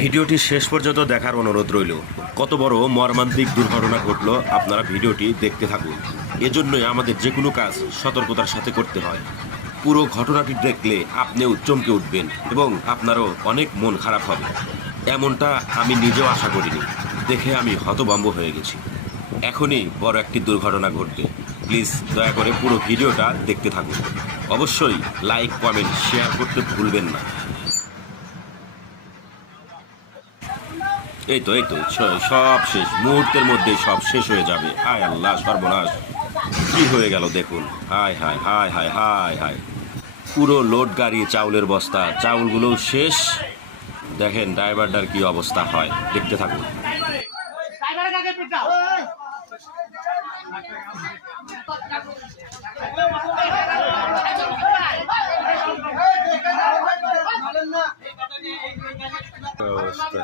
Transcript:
ভিডিওটি শেষ পর্যন্ত দেখার অনুরোধ রইল। কত বড় মর্মান্তিক দুর্ঘটনা ঘটলো, আপনারা ভিডিওটি দেখতে থাকুন। এজন্যই আমাদের যে কোনো কাজ সতর্কতার সাথে করতে হয়। পুরো ঘটনাটি দেখলে আপনিও চমকে উঠবেন এবং আপনারও অনেক মন খারাপ হবে। এমনটা আমি নিজেও আশা করিনি, দেখে আমি হতভম্ব হয়ে গেছি। এখনই বড় একটি দুর্ঘটনা ঘটবে। প্লিজ দয়া করে পুরো ভিডিওটা দেখতে থাকুন। অবশ্যই লাইক, কমেন্ট, শেয়ার করতে ভুলবেন না। এই তো সব শেষ, মুহূর্তের মধ্যে সব শেষ হয়ে যাবে। হায় আল্লাহ, সর্বনাশ! কি হয়ে গেল দেখুন। হায় হায় হায় হায় হায় হায়! পুরো লোড গাড়ি চাউলের বস্তা, চাউলগুলোও শেষ। দেখেন ড্রাইভারটার কি অবস্থা হয়, দেখতে থাকুন। অবস্থা